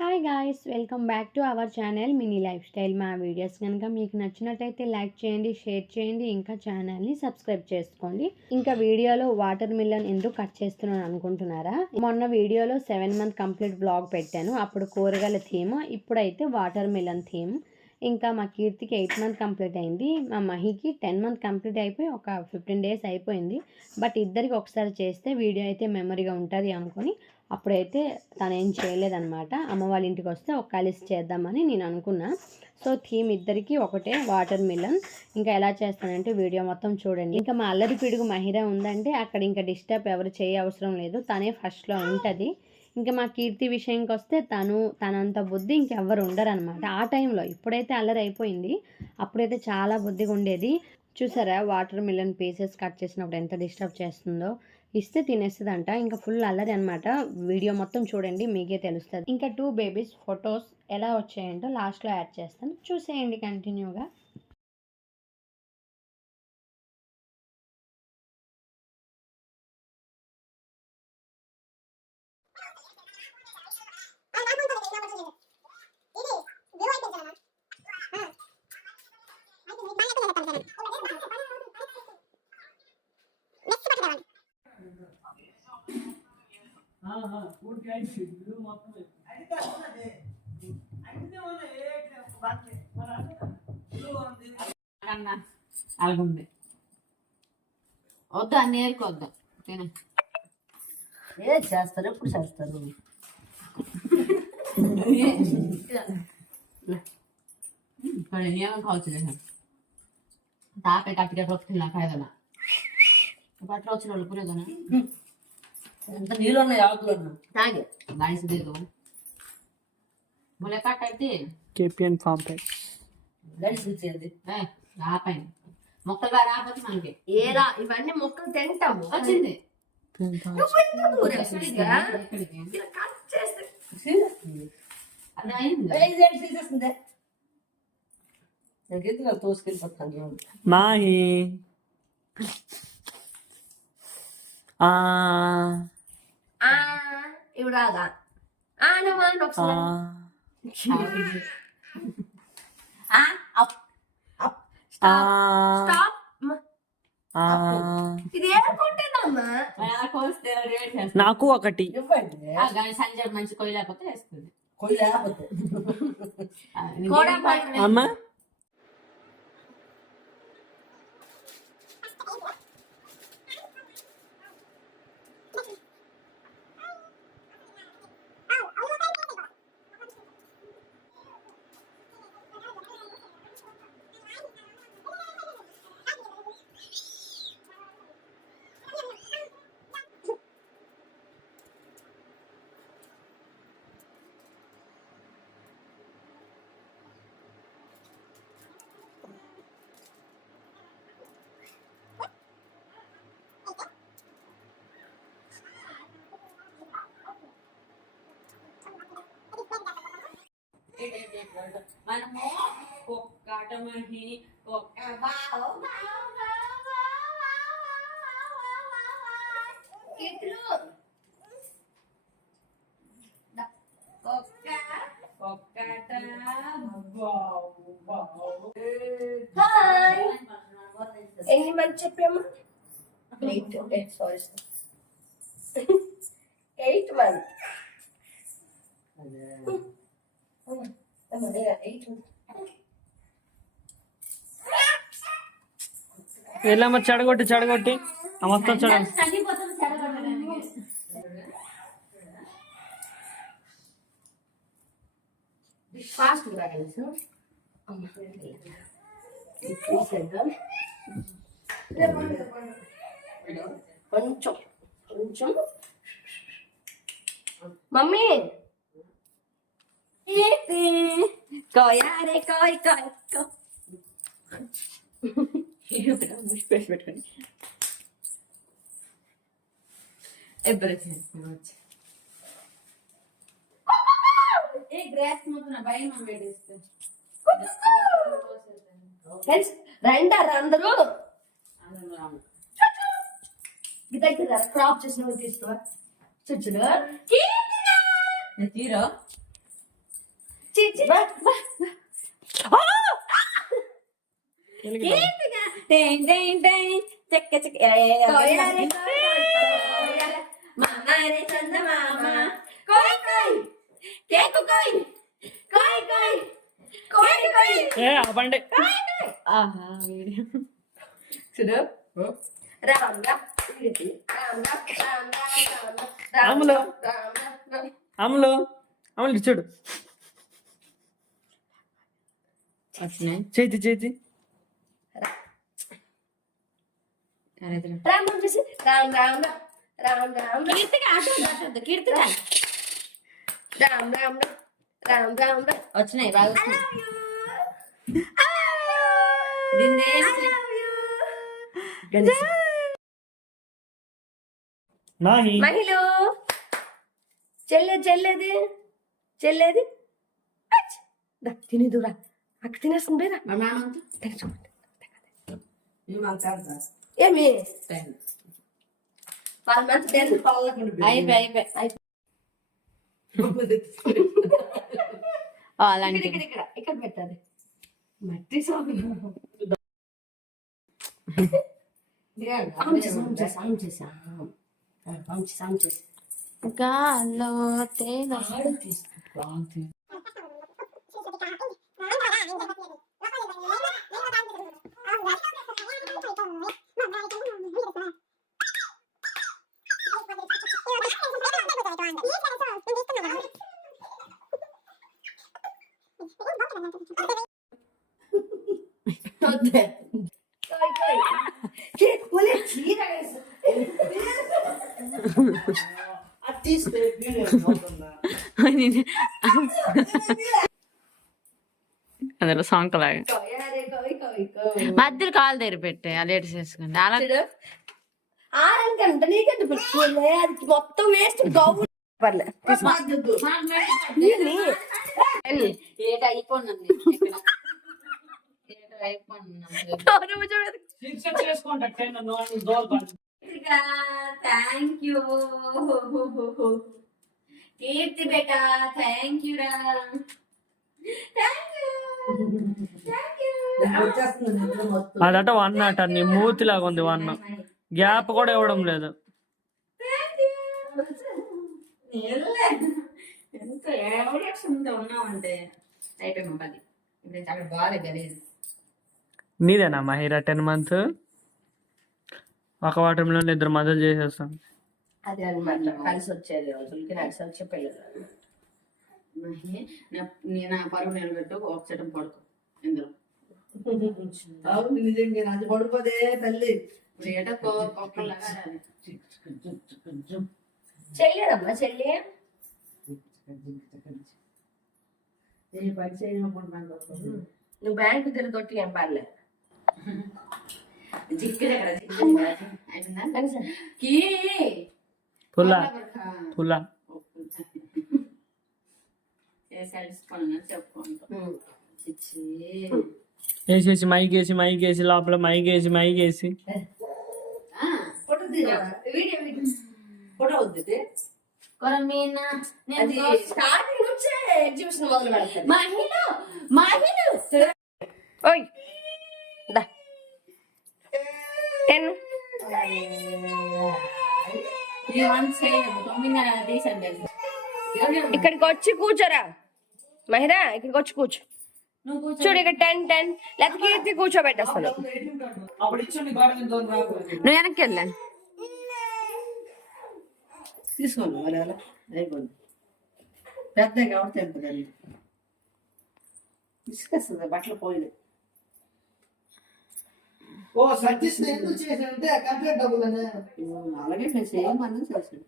Hi guys, welcome back to our channel mini life style. మా videos కనుక మీకు నచ్చినట్టయితే లైక్ చేయండి, షేర్ చేయండి, ఇంకా ఛానల్ని సబ్స్క్రైబ్ చేసుకోండి. ఇంకా వీడియోలో వాటర్ మిలన్ ఎందుకు కట్ చేస్తున్నాను అనుకుంటున్నారా? మొన్న వీడియోలో 7 మంత్ కంప్లీట్ బ్లాగ్ పెట్టాను, అప్పుడు కూరగాయల థీమ్, ఇప్పుడైతే వాటర్ మిలన్ థీమ్. ఇంకా మా కీర్తికి 8 మంత్ కంప్లీట్ అయింది, మా మహికి 10 మంత్ కంప్లీట్ అయిపోయి ఒక 15 డేస్ అయిపోయింది. బట్ ఇద్దరికి ఒకసారి చేస్తే వీడియో అయితే మెమరీగా ఉంటుంది అనుకొని అప్పుడైతే తను ఏం చేయలేదన్నమాట. అమ్మ వాళ్ళ ఇంటికి వస్తే ఒక కలిసి చేద్దామని నేను అనుకున్నా. సో థీమ్ ఇద్దరికి ఒకటే, వాటర్ మిలన్. ఇంకా ఎలా చేస్తానంటే వీడియో మొత్తం చూడండి. ఇంకా మా అల్లరి పిడుగు మహిరా ఉందంటే అక్కడ ఇంకా డిస్టర్బ్ ఎవరు చేయ అవసరం లేదు, తనే ఫస్ట్లో ఉంటుంది. ఇంకా మా కీర్తి విషయంకి వస్తే తనంత బుద్ధి ఇంకెవ్వరు ఉండరు అనమాట ఆ టైంలో. ఇప్పుడైతే అల్లరి అయిపోయింది, అప్పుడైతే చాలా బుద్ధిగా ఉండేది. చూసారా వాటర్ మిలన్ పీసెస్ కట్ చేసినప్పుడు ఎంత డిస్టర్బ్ చేస్తుందో. ఇస్తే తినేస్తుందంట, ఇంకా ఫుల్ అల్లరి అనమాట. వీడియో మొత్తం చూడండి, మీకే తెలుస్తుంది. ఇంకా 2 బేబీస్ ఫొటోస్ ఎలా వచ్చాయంటో లాస్ట్లో యాడ్ చేస్తాను, చూసేయండి కంటిన్యూగా. అలాగుంది వద్దు, అన్ని ఏరుకోవద్దు. తిన ఏ చేస్తారు, ఎప్పుడు చేస్తారు? ఏమని కావచ్చు తాపే కట్టిగా రొక్కి కాయదల పట్ల వచ్చిన వాళ్ళు పురేదన ఎంత నీళ్ళు ఉన్నాయి ఆకులు తాగే బాయిస్ దేదో బోలే కట్టయితే KPN farm pet. గడిసి ఇచ్చేది ఆపైన మొక్కలు బాగా రాకపోతే మనకి ఏరా ఇవన్నీ మొక్కలు తింటాము. వచ్చింది అది అయింది. నాకెందుకు తోసుకెళ్ళిపోతాను. Mahi. ఇప్పుడు రాదా ఆనవాన్ ఒకసారి స్టాప్. ఇది ఏర్కొట్టేదమ్మా నాకు ఒకటి ఇవ్వండి. సంజయ్ మంచి కొయ్య లేకపోతే వేస్తుంది. కొయ్యి లేకపోతే అమ్మా. మనము కుక్కటమని కుక్క ఎన్ని మంది చెప్పామా? 8 మంది. వెళ్ళమ్మ, చెడగొట్టి ఆ మొత్తం చెడ. ఫాస్ట్ కొంచెం కొంచెం మమ్మీ కోయారే కోయ్ కోయ్ పెట్టుకొని గ్రాస్ మొత్తం భయం వేడిస్తే రండారు అందరూ దగ్గర క్రాప్ చేసిన తీసుకో. చూడు తీరో చెక్క చెక్క మారే చందమామ కోయ్ కోయ్ కేకు కోయ్ కోయ్ కోయ్ కోయ్ కోయ్ ఏ అవ్వండి. ఆహా వీడియో చూడు రామ్ రామ్ రామ్ రామ్ అమ్ములు అమ్ములు అమ్ములు ఇటు చూడు. వచ్చినాయి. చేతి చేతి రామ్ రామ్ చేసి రామ్ రామ్ రామ్ రామ్ కీర్తిగా అటు కీర్తిగా రామ్ రామ్ రామ్ రామ్ వచ్చినాయి బాగా వచ్చినాయి. దీన్ని నాహి మహిళ చెల్లేది చెల్లేది తినేదురా అక్క తినేస్తుంది బేరా మా మామ ఏమి 5 months 10 అయిపోయి అలాంటి ఇక్కడ పెట్టాలి మట్టి సాగు గాల్లో తేన అందులో సాంగ్ లాగా మధ్యలో కాలు దగ్గర పెట్టే ఆ లేడీస్ వేసుకోండి అలా ఆరంకంట నీకంటే పెట్టుకోలే అది మొత్తం వేస్ట్ గౌరు పర్లేదు ఏట అయిపోయిందండి థ్యాంక్ యూ కీర్తి బేట థ్యాంక్ యూ రా అదట 1 అట నీ మూతి లాగా ఉంది 1 గ్యాప్ కూడా ఇవ్వడం లేదు. ఎంత ఎవరితో ఉన్నామంటే అయిపోయి పది ఇప్పుడు అక్కడ బాగా గలీజ్. నీదేనా మహిరా 10 months? ఒక వాటర్ మిలన్ 2 మదలు చేసేస్తాం. అదే అనమాట కలిసి వచ్చేది రోజులకి కలిసి వచ్చే పిల్లలు నా పరువు నిలబెట్టు ఒక చెట్టం పడుకో ఇందులో నిజంగా అది పడిపోదే తల్లి. చెల్లేదమ్మా చెల్లి నువ్వు బ్యాంకు తిరిగి తొట్టి ఏం పర్లే పుల్ల పుల్ల వేసేసి మైకేసి లోపల మైకేసి ఫోటో వద్దు స్టార్టింగ్ నుంచే ఎగ్జిబిషన్ మొదలు పెడతారు మహిళ ఓయ్ దా 10 ఇక్కడికి వచ్చి కూర్చోరా మహిరా ఇక్కడికి వచ్చి కూర్చో చూడు ఇక్కడ 10 లేకపోతే కీర్తి కూర్చోబెట్టేస్తాను నువ్వు వెనక్కి వెళ్ళాను తీసుకోండి మరి అలా అయిపోయింది పెద్దగా కాబట్టి తింటుందండి ఇసుకేస్తుంది బట్టలు పోయినాయి. ఓ సర్జీస్ ఎందుకు చేశానంటే కంప్లీట్ డబ్బులనే అలాగే సేమ్ మనం చేసాడు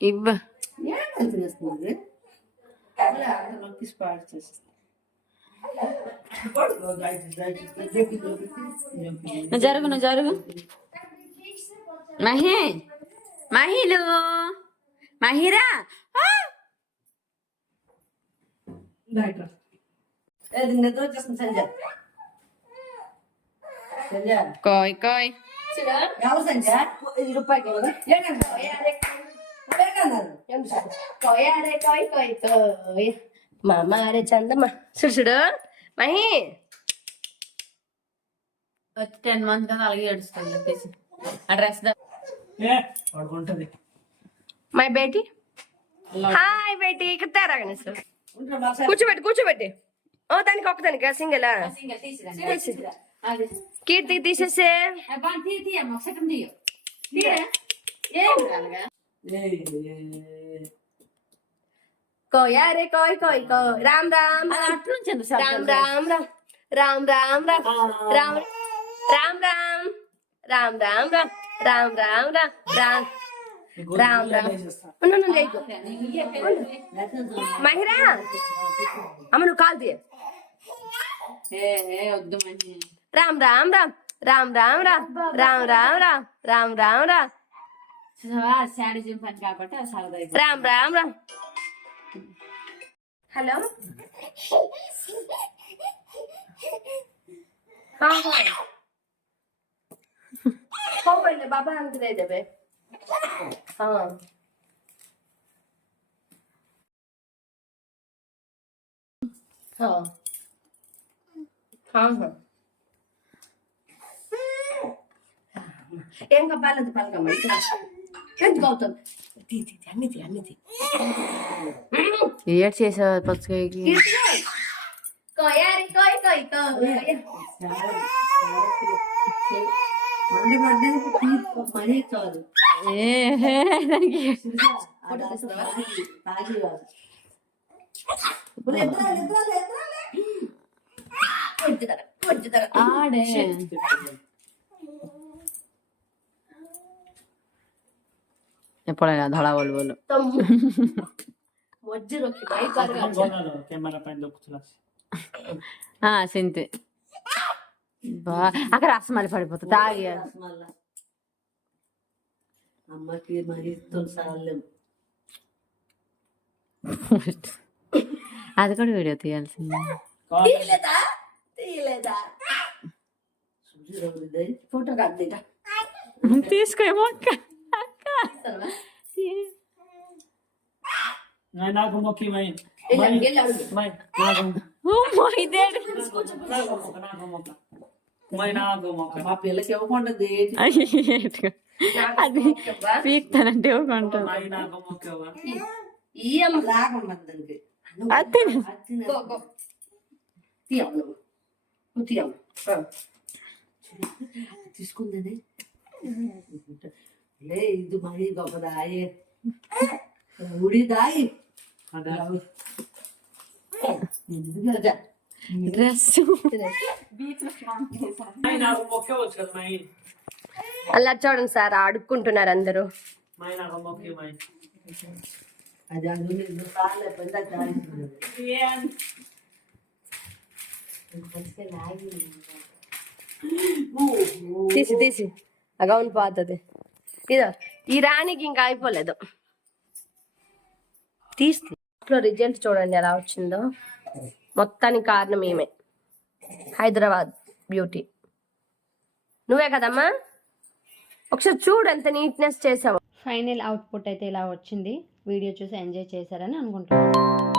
ఇవ్వ ఏం తినేస్తుంది నొక్కి స్పాట్ చేస్తుంది. నువ్వు జరుగు మహిరా నిద్ర వచ్చేస్తుంది సంజయ్ కోయ్ ఎవరు సంజయ్? 10 రూపాయలు అన్నారు. కోయారే కోయ్ కోయ్ కోయ్ మామారే చందమ్మ చూడు చూడు మహి 10 months కదా అలాగే ఏడుస్తుంది చెప్పేసి ఆ డ్రెస్ పడుకుంటుంది. మై బేటీ హాయ్ బేటీ ఇక్కడ తేరా గణేష్ కూర్చోబెట్టి ఓ దానికి ఒక్కదానికి సింగిల్ కీర్తి తీసేసే కోయారే కోయ్ కోయ్ కోయ్ రామ్ రామ్ రామ్ రామ్ రామ్ రామ్ రామ్ రామ్ రామ్ రామ్ రామ్ రామ్ రామ్ రామ్ రామ్ రామ్ రామ్ మహిరా అమ్మ నువ్వు కాల్ తీయ వద్దు మంచి రామ్ రామ్ రామ్ రామ్ రామ్ రామ్ రామ్ రామ్ రామ్ రామ్ రామ్ శాడిజం పని కాబట్టి అది సరదా రామ్ రామ్ రామ్ హలో ಹೋಗ್ಬಂಡೆ ಬಾಬಾ ಅಂತಿದೆ ಇದ್ದೇವೆ ಹಾ ಹಾ ಹಾ ಹಾ ఏం కాపాలది పలకమ్మ ఎందుకు అవుతుంది అన్నిది ఏడ్ చేసావు పచ్చకాయకి కోయారి కోయ్ కోయ్ కోయ్ మనీ చాలు ఆడే ఎప్పుడైనా ଧଳା ବୋଲ ବୋଲ ମଝି ରଖି ଭାଇ ପାର కెమెరా పైన దొక్కుతున్నా. సింతే అక్కడ రసమల్లి పడిపోతుంది తాగి అమ్మకి మరి తొలిసార్లేము అది కూడా వీడియో తీయాల్సింది తీయలేదా ఫోటో కాదు తీసుకోమో అక్క నాకు మొక్కి మై నాకు మొక్క మా పిల్లకి ఇవ్వకుండా అది పీక్తానంటే ఇవ్వకుంటుంది నాకు మొక్కవా లేకుండా దానికి అది తీసుకుందని లే ఇది మరీ గొప్పదాయే ఉడిదాయి డ్రెస్ నాకు మొక్కవచ్చు కదా మై అలా చూడండి సార్ ఆడుకుంటున్నారు అందరూ మై నాకు మొక్కి మై అది అందులో 2 సార్లు పెద్ద తీసి అగౌన్ పోతుంది ఇదో ఈ రాణికి ఇంకా అయిపోలేదు తీసి రిజల్ట్ చూడండి ఎలా వచ్చిందో మొత్తానికి కారణం ఏమే హైదరాబాద్ బ్యూటీ నువ్వే కదమ్మా ఒకసారి చూడు ఎంత నీట్నెస్ చేసావు ఫైనల్ అవుట్పుట్ అయితే ఇలా వచ్చింది. వీడియో చూసి ఎంజాయ్ చేశారని అనుకుంటున్నాను.